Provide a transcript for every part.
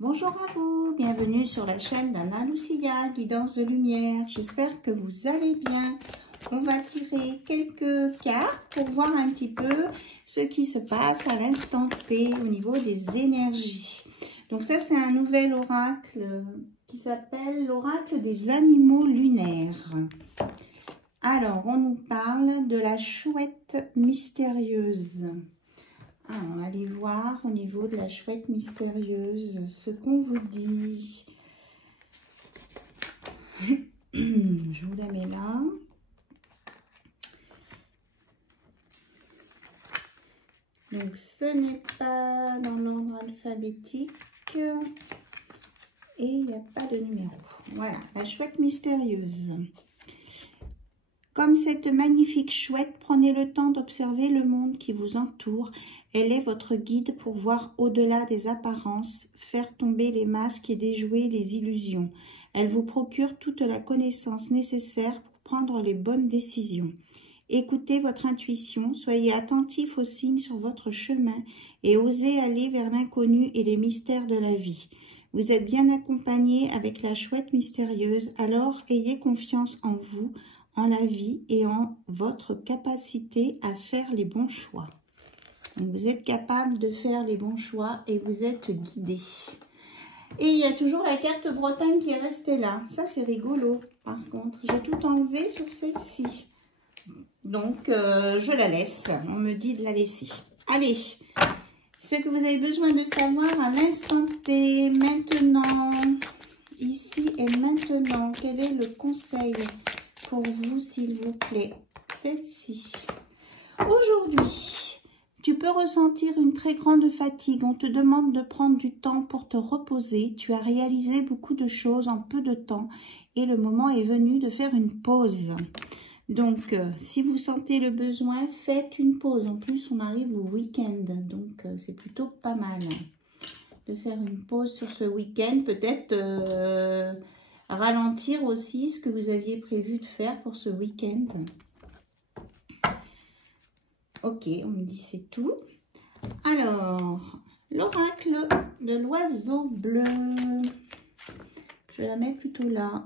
Bonjour à vous, bienvenue sur la chaîne d'Anna Lucia, guidance de lumière. J'espère que vous allez bien. On va tirer quelques cartes pour voir un petit peu ce qui se passe à l'instant T au niveau des énergies. Donc ça, c'est un nouvel oracle qui s'appelle l'oracle des animaux lunaires. Alors, on nous parle de la chouette mystérieuse. Alors, on va aller voir au niveau de la chouette mystérieuse ce qu'on vous dit. Je vous la mets là. Donc, ce n'est pas dans l'ordre alphabétique et il n'y a pas de numéro. Voilà, la chouette mystérieuse. Comme cette magnifique chouette, prenez le temps d'observer le monde qui vous entoure. Elle est votre guide pour voir au-delà des apparences, faire tomber les masques et déjouer les illusions. Elle vous procure toute la connaissance nécessaire pour prendre les bonnes décisions. Écoutez votre intuition, soyez attentif aux signes sur votre chemin et osez aller vers l'inconnu et les mystères de la vie. Vous êtes bien accompagné avec la chouette mystérieuse, alors ayez confiance en vous, en la vie et en votre capacité à faire les bons choix. Donc, vous êtes capable de faire les bons choix et vous êtes guidé. Et il y a toujours la carte Bretagne qui est restée là. Ça, c'est rigolo. Par contre, j'ai tout enlevé sur celle-ci. Donc, je la laisse. On me dit de la laisser. Allez, ce que vous avez besoin de savoir à l'instant T, maintenant, ici et maintenant, quel est le conseil pour vous, s'il vous plaît? Celle-ci. Aujourd'hui, tu peux ressentir une très grande fatigue. On te demande de prendre du temps pour te reposer. Tu as réalisé beaucoup de choses en peu de temps et le moment est venu de faire une pause. Donc, si vous sentez le besoin, faites une pause. En plus, on arrive au week-end, donc c'est plutôt pas mal de faire une pause sur ce week-end. Peut-être ralentir aussi ce que vous aviez prévu de faire pour ce week-end. Ok, on me dit c'est tout. Alors, l'oracle de l'oiseau bleu. Je vais la mettre plutôt là.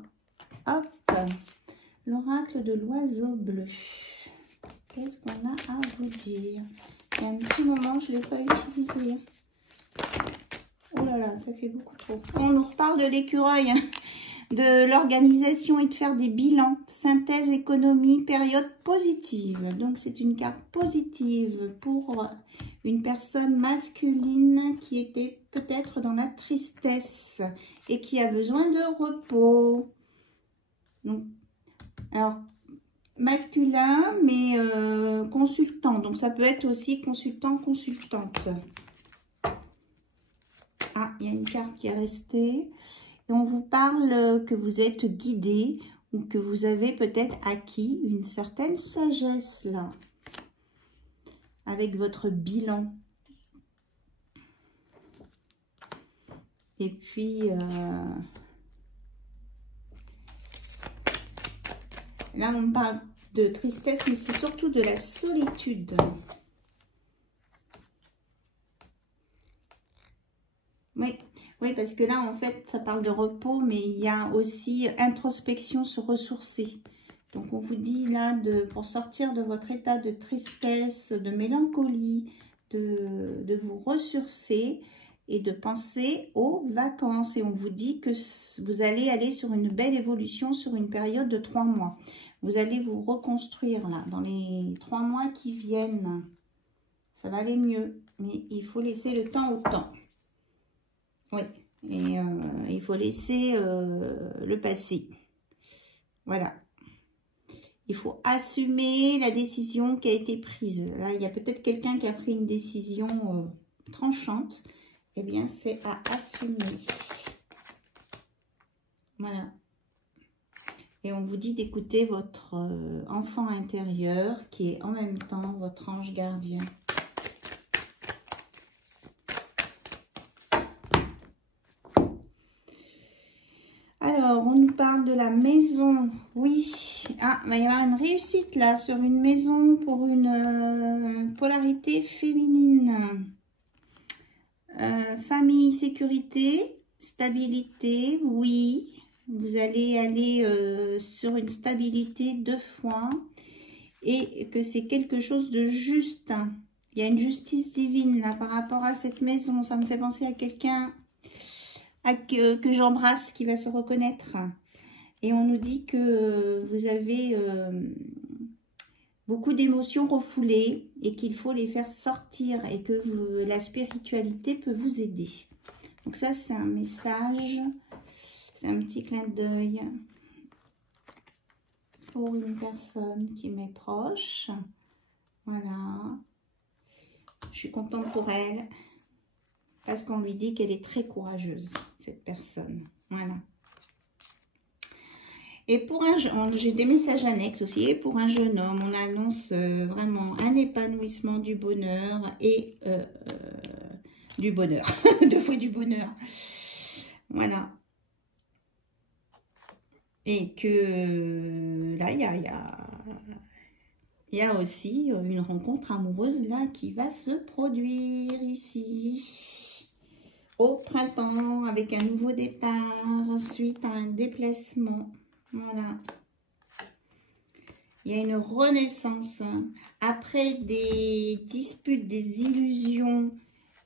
Hop, l'oracle de l'oiseau bleu. Qu'est-ce qu'on a à vous dire? Il y a un petit moment, je ne l'ai pas utilisé. Oh là là, ça fait beaucoup trop. On nous reparle de l'écureuil, hein, de l'organisation et de faire des bilans. Synthèse, économie, période positive. Donc, c'est une carte positive pour une personne masculine qui était peut-être dans la tristesse et qui a besoin de repos. Donc, alors, masculin, mais consultant. Donc, ça peut être aussi consultant, consultante. Ah, il y a une carte qui est restée. Et on vous parle que vous êtes guidé ou que vous avez peut-être acquis une certaine sagesse là. Avec votre bilan. Et puis, là, on parle de tristesse, mais c'est surtout de la solitude. Oui, parce que là, en fait, ça parle de repos, mais il y a aussi introspection, se ressourcer. Donc, on vous dit là, pour sortir de votre état de tristesse, de mélancolie, de vous ressourcer et de penser aux vacances. Et on vous dit que vous allez aller sur une belle évolution sur une période de 3 mois. Vous allez vous reconstruire là, dans les 3 mois qui viennent. Ça va aller mieux, mais il faut laisser le temps au temps. Oui, et il faut laisser le passé. Voilà. Il faut assumer la décision qui a été prise. Là, il y a peut-être quelqu'un qui a pris une décision tranchante. Eh bien, c'est à assumer. Voilà. Et on vous dit d'écouter votre enfant intérieur qui est en même temps votre ange gardien. Alors, on nous parle de la maison. Oui. Ah, il va y avoir une réussite là sur une maison pour une polarité féminine. Famille, sécurité. Stabilité, oui. Vous allez aller sur une stabilité 2 fois. Et que c'est quelque chose de juste. Il y a une justice divine là par rapport à cette maison. Ça me fait penser à quelqu'un que j'embrasse qui va se reconnaître. Et on nous dit que vous avez beaucoup d'émotions refoulées et qu'il faut les faire sortir et que la spiritualité peut vous aider. Donc ça, c'est un message, c'est un petit clin d'œil pour une personne qui m'est proche. Voilà. Je suis contente pour elle parce qu'on lui dit qu'elle est très courageuse, cette personne. Voilà. Et pour un j'ai des messages annexes aussi. Et pour un jeune homme, on annonce vraiment un épanouissement du bonheur et du bonheur. 2 fois du bonheur. Voilà. Et que là, il y a aussi une rencontre amoureuse là qui va se produire ici. Au printemps, avec un nouveau départ, suite à un déplacement. Voilà. Il y a une renaissance. Après des disputes, des illusions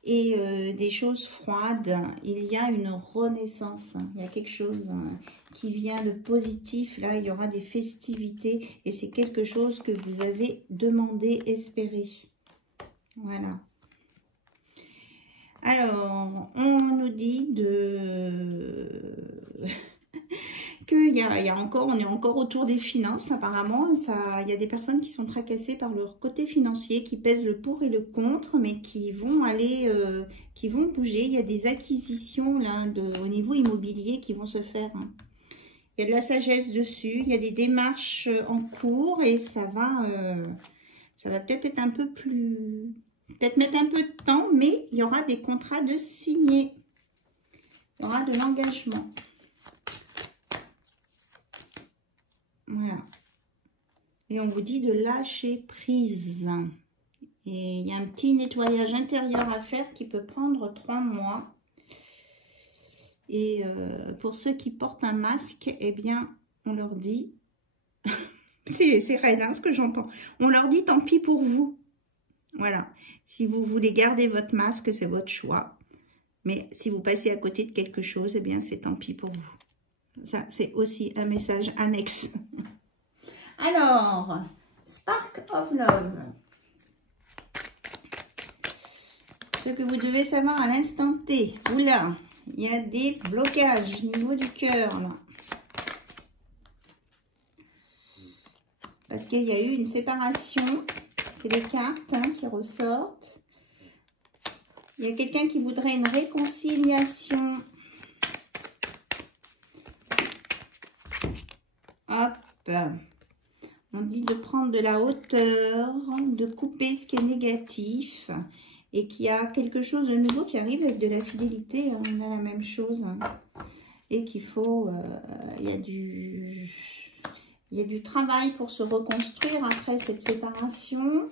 et des choses froides, il y a une renaissance. Il y a quelque chose qui vient de positif. Là, il y aura des festivités et c'est quelque chose que vous avez demandé, espéré. Voilà. Alors, on nous dit qu'il y a encore, on est encore autour des finances apparemment. Il y a des personnes qui sont tracassées par leur côté financier, qui pèsent le pour et le contre, mais qui vont aller, qui vont bouger. Il y a des acquisitions là au niveau immobilier qui vont se faire. Il y a de la sagesse dessus, il y a des démarches en cours et ça va peut-être être un peu plus... Peut-être mettre un peu de temps, mais il y aura des contrats de signer. Il y aura de l'engagement. Voilà. Et on vous dit de lâcher prise. Et il y a un petit nettoyage intérieur à faire qui peut prendre 3 mois. Et pour ceux qui portent un masque, eh bien, on leur dit... c'est raide, hein, ce que j'entends. On leur dit tant pis pour vous. Voilà. Si vous voulez garder votre masque, c'est votre choix. Mais si vous passez à côté de quelque chose, eh bien, c'est tant pis pour vous. Ça, c'est aussi un message annexe. Alors, Spark of Love. Ce que vous devez savoir à l'instant T. Oula, il y a des blocages au niveau du cœur, là. Parce qu'il y a eu une séparation. C'est les cartes qui ressortent. Il y a quelqu'un qui voudrait une réconciliation. Hop. On dit de prendre de la hauteur, de couper ce qui est négatif. Et qu'il y a quelque chose de nouveau qui arrive avec de la fidélité. On a la même chose. Et qu'il faut... il y a du travail pour se reconstruire après cette séparation.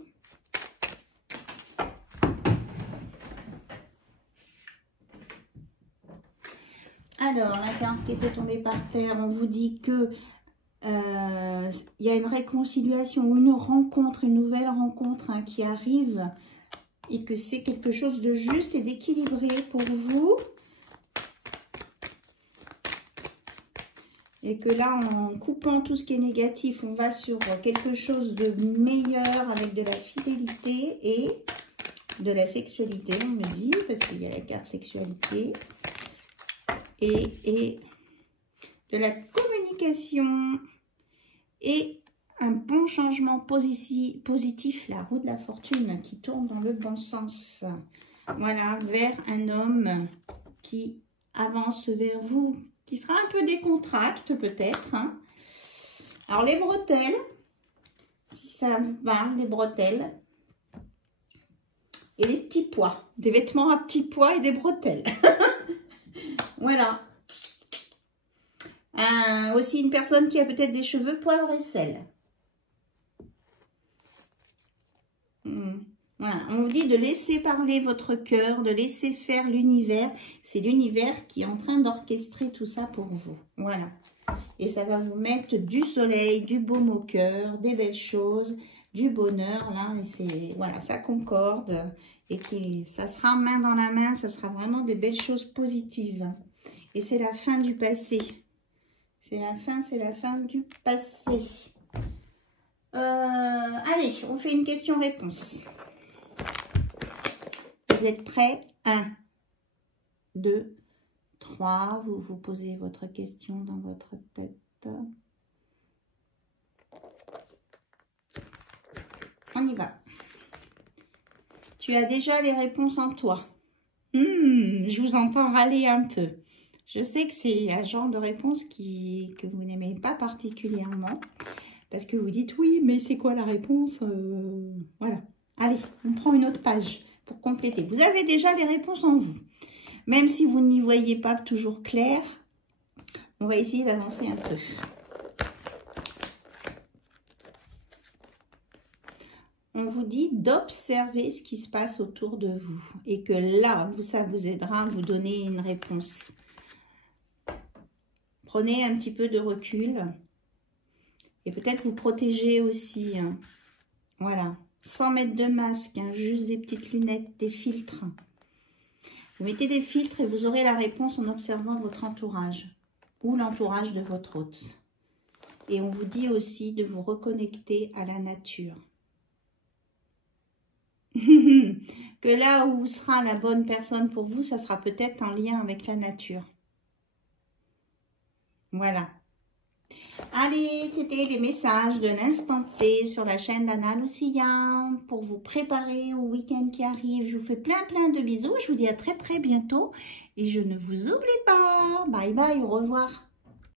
Alors, la carte qui était tombée par terre, on vous dit que il y a une réconciliation, une rencontre, une nouvelle rencontre qui arrive et que c'est quelque chose de juste et d'équilibré pour vous. Et que là, en coupant tout ce qui est négatif, on va sur quelque chose de meilleur avec de la fidélité et de la sexualité, on me dit, parce qu'il y a la carte sexualité. Et de la communication et un bon changement positif, la roue de la fortune qui tourne dans le bon sens. Voilà, vers un homme qui avance vers vous, qui sera un peu décontracté peut-être. Hein. Alors les bretelles, si ça vous parle, des bretelles. Et les petits pois, des vêtements à petits pois et des bretelles. Voilà. Aussi une personne qui a peut-être des cheveux poivre et sel. On Voilà, on vous dit de laisser parler votre cœur, de laisser faire l'univers. C'est l'univers qui est en train d'orchestrer tout ça pour vous. Voilà. Et ça va vous mettre du soleil, du baume au cœur, des belles choses, du bonheur. Là, et c'est voilà, ça concorde. Et ça sera main dans la main, ça sera vraiment des belles choses positives. Et c'est la fin du passé. C'est la fin du passé. Allez, on fait une question-réponse. Vous êtes prêts? 1, 2, 3. Vous vous posez votre question dans votre tête. On y va. Tu as déjà les réponses en toi. Je vous entends râler un peu. Je sais que c'est un genre de réponse que vous n'aimez pas particulièrement. Parce que vous dites, oui, mais c'est quoi la réponse? Voilà. Allez, on prend une autre page pour compléter. Vous avez déjà les réponses en vous. Même si vous n'y voyez pas toujours clair, on va essayer d'avancer un peu. On vous dit d'observer ce qui se passe autour de vous. Et que là, ça vous aidera à vous donner une réponse. Prenez un petit peu de recul. Et peut-être vous protéger aussi. Hein. Voilà. Sans mettre de masque, hein, juste des petites lunettes, des filtres. Vous mettez des filtres et vous aurez la réponse en observant votre entourage. Ou l'entourage de votre hôte. Et on vous dit aussi de vous reconnecter à la nature. Que là où sera la bonne personne pour vous, ça sera peut-être en lien avec la nature. Voilà. Allez, c'était les messages de l'instant T sur la chaîne d'Anna Lucia pour vous préparer au week-end qui arrive. Je vous fais plein de bisous. Je vous dis à très bientôt et je ne vous oublie pas. Bye bye, au revoir.